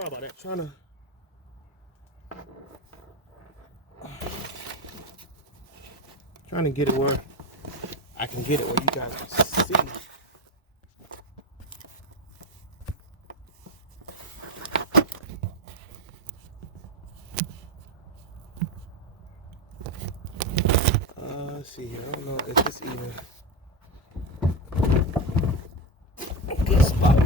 Sorry about that. Trying to get it where I can get it where you guys can see. Let's see here. I don't know if this even a good spot.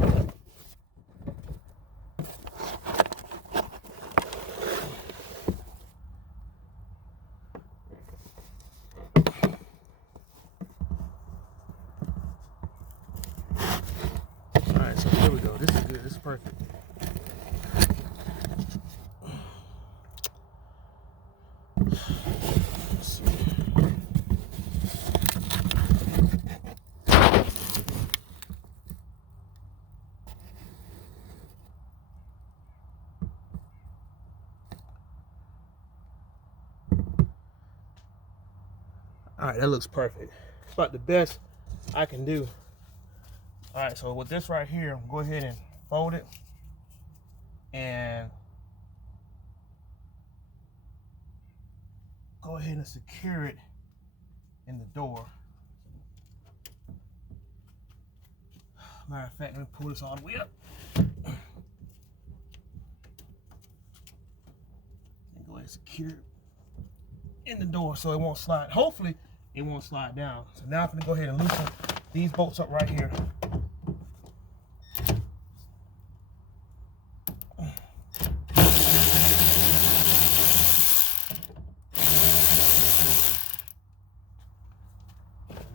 Alright, so here we go. This is good. This is perfect. All right, that looks perfect. It's about the best I can do. All right, so with this right here, go ahead and fold it and go ahead and secure it in the door. Matter of fact, let me pull this all the way up. And go ahead and secure it in the door so it won't slide. Hopefully, it won't slide down. So now I'm gonna go ahead and loosen these bolts up right here.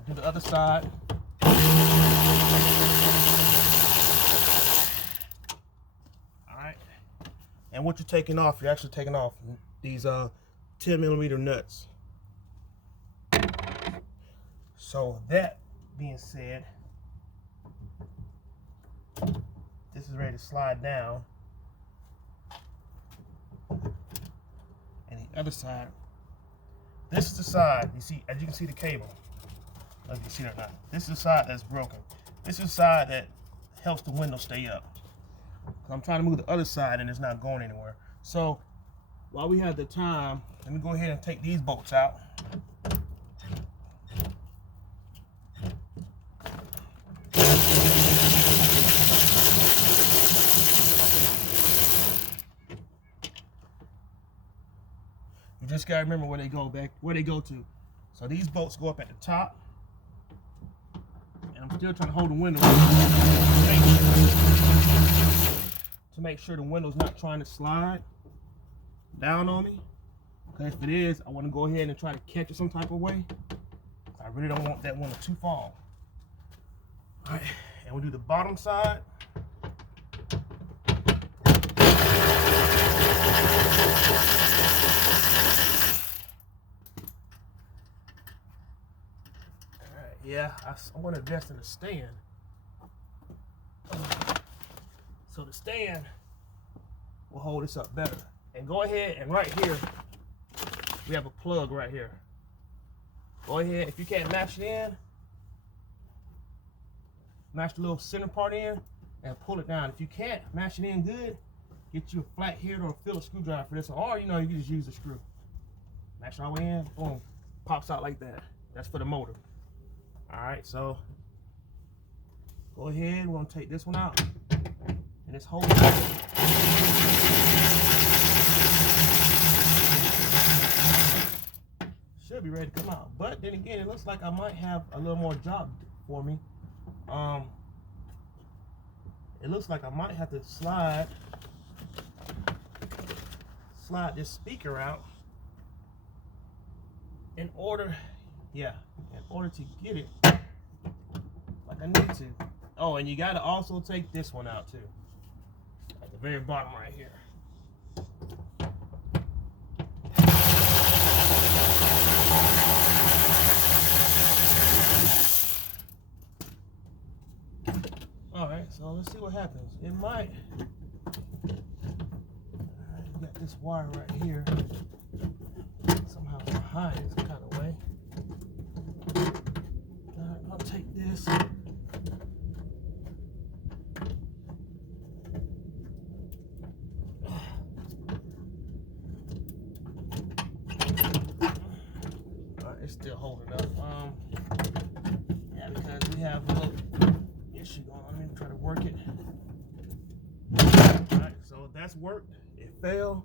Do the other side. All right. And what you're taking off, you're actually taking off these 10mm nuts. So that being said, this is ready to slide down. And the other side, this is the side, you see, as you can see the cable. As you can see it or not. This is the side that's broken. This is the side that helps the window stay up. I'm trying to move the other side and it's not going anywhere. So while we have the time, let me go ahead and take these bolts out. You just gotta remember where they go to. So these bolts go up at the top. And I'm still trying to hold the window to make sure the window's not trying to slide down on me. Because if it is, I want to go ahead and try to catch it some type of way. I really don't want that window to fall. All right, and we'll do the bottom side. Yeah, I want to invest in a stand. So the stand will hold this up better. And go ahead and right here, we have a plug right here. Go ahead, if you can't match it in, match the little center part in and pull it down. If you can't match it in good, get you a flathead or a Phillips screwdriver for this, or you can just use a screw. Match it all the way in, boom, pops out like that. That's for the motor. All right, so go ahead. We're gonna take this one out, and this whole should be ready to come out. But then again, it looks like I might have a little more job for me. It looks like I might have to slide this speaker out in order to get it like I need to. Oh, and you gotta also take this one out too. At the very bottom right here. Alright, so let's see what happens. It might. Alright, we got this wire right here. Somehow behind some kind of way. Alright, I'll take this. still holding up. Yeah, because we have a little issue going on. Let me try to work it. All right, so that's worked. It failed.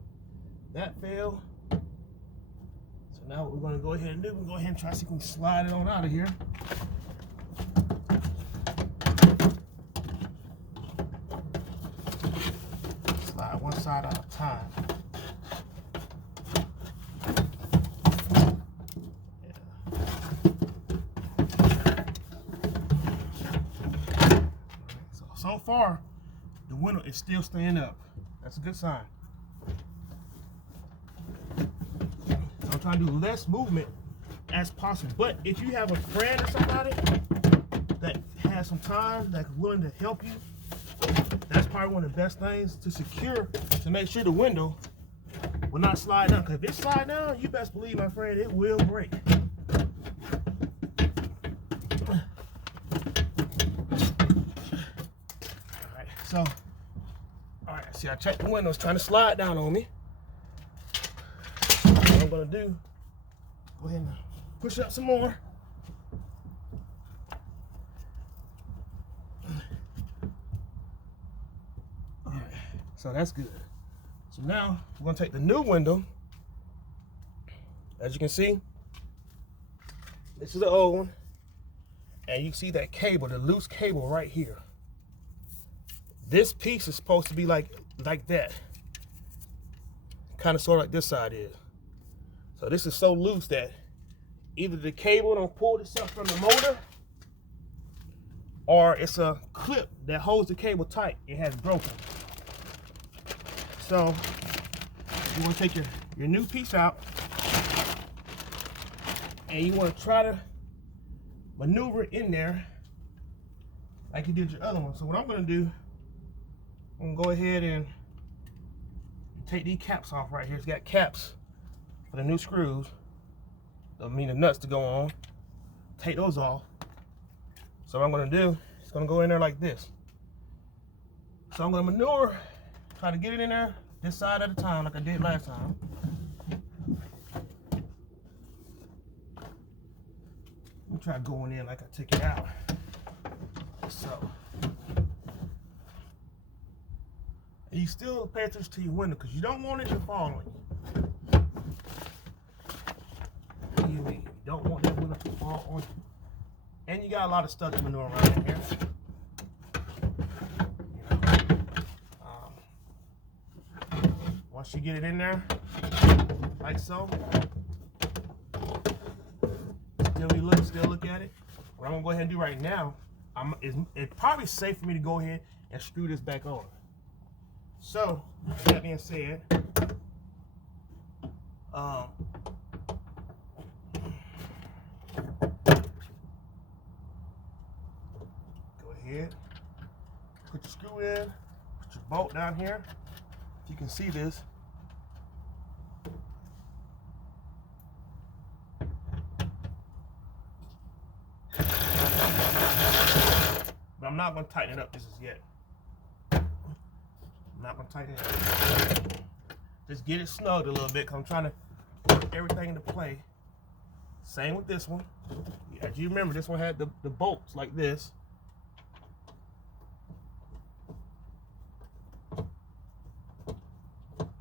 That failed. So now what we're going to go ahead and do, we're going to go ahead and try to see if we can slide it on out of here. Slide one side at a time. So far, the window is still staying up. That's a good sign. So I'm trying to do less movement as possible. But if you have a friend or somebody that has some time, that's willing to help you, that's probably one of the best things to secure, to make sure the window will not slide down. Because if it slides down, you best believe, my friend, it will break. So, all right, see, I checked the window. It's trying to slide down on me. What I'm gonna do, go ahead and push up some more. All right, so that's good. So now we're gonna take the new window. As you can see, this is the old one. And you see that cable, the loose cable right here. This piece is supposed to be like that. Kind of sort of like this side is. So this is so loose that either the cable don't pull itself from the motor, or it's a clip that holds the cable tight. It has broken. So you want to take your new piece out, and you want to try to maneuver it in there like you did your other one. So what I'm going to do, I'm gonna go ahead and take these caps off right here. It's got caps for the new screws. I mean the nuts to go on. Take those off. So what I'm gonna do, it's gonna go in there like this. So I'm gonna maneuver, try to get it in there this side at a time like I did last time. Let me try going in like I took it out. So. You still pay attention to your window because you don't want it to fall on you. What do you mean? You don't want that window to fall on you. And you got a lot of stuff to maneuver around in here. Once you get it in there, like so, still look at it. What I'm gonna go ahead and do right now, it's probably safe for me to go ahead and screw this back on. So, that being said, go ahead, put your screw in, put your bolt down here. If you can see this. But I'm not going to tighten it up just as yet. Not gonna tighten it up. Just get it snugged a little bit because I'm trying to put everything into play. Same with this one. As you remember, this one had the bolts like this.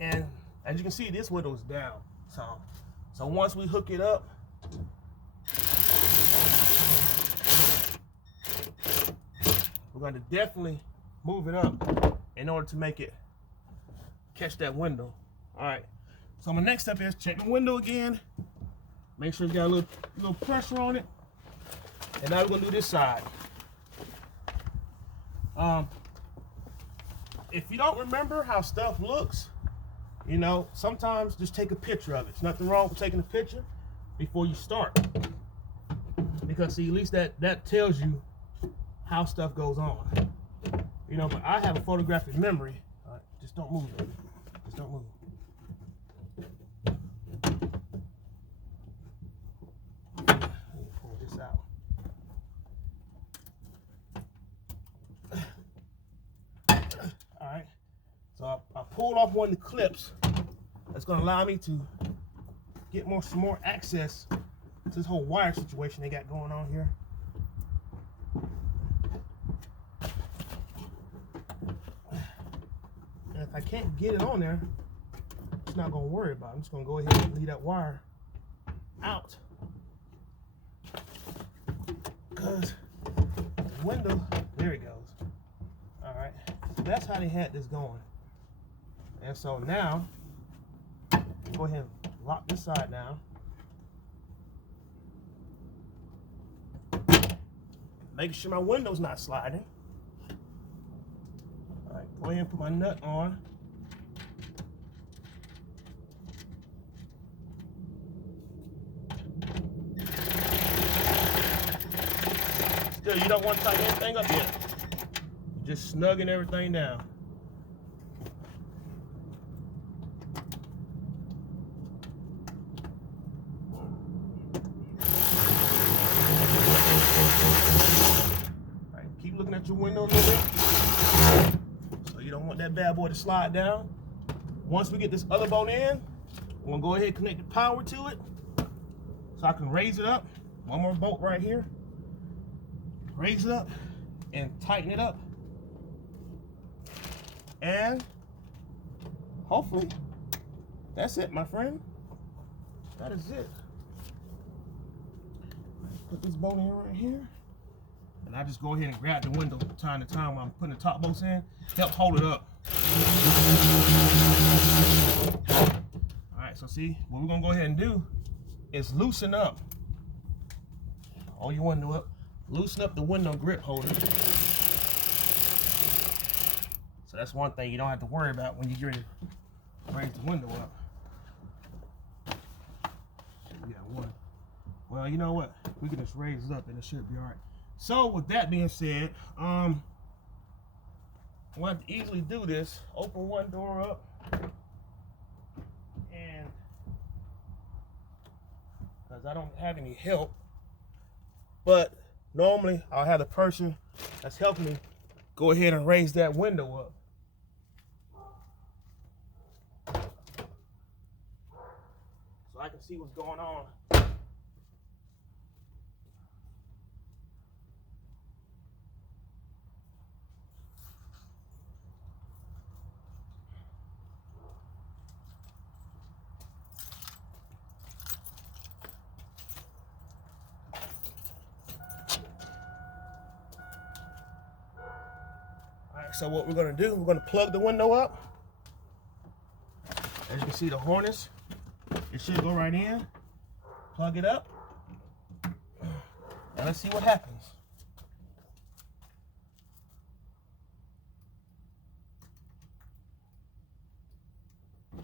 And as you can see, this window's down. So once we hook it up, we're going to definitely move it up in order to make it catch that window. All right, so my next step is check the window again, make sure it's got a little pressure on it, and now we're gonna do this side. If you don't remember how stuff looks, you know, sometimes just take a picture of it. There's nothing wrong with taking a picture before you start, because see, at least that tells you how stuff goes on. You know, but I have a photographic memory. All right, just don't move, baby. Just don't move. Let me pull this out. All right. So I pulled off one of the clips. That's going to allow me to get some more access It's this whole wire situation they got going on here. And if I can't get it on there, it's not gonna worry about it. I'm just gonna go ahead and leave that wire out. Because the window, there it goes. All right, so that's how they had this going. And so now, go ahead and lock this side down. Making sure my window's not sliding. All right, go ahead and put my nut on. Still, you don't want to tighten anything up yet. You're just snugging everything down. Keep looking at your window a little bit. So you don't want that bad boy to slide down. Once we get this other bolt in, I'm gonna go ahead and connect the power to it so I can raise it up. One more bolt right here. Raise it up and tighten it up. And hopefully that's it, my friend. That is it. Put this bolt in right here. And I just go ahead and grab the window from time to time while I'm putting the top bolts in. Help hold it up. All right, so see, what we're gonna go ahead and do is loosen up. All your window up. Loosen up the window grip holder. So that's one thing you don't have to worry about when you get ready to raise the window up. We got one. Well, you know what? We can just raise it up and it should be all right. So with that being said, I want to easily do this. Open one door up, and because I don't have any help, but normally I'll have the person that's helping me go ahead and raise that window up, so I can see what's going on. So what we're going to do, we're going to plug the window up. As you can see, the harness, it should go right in. Plug it up. And let's see what happens.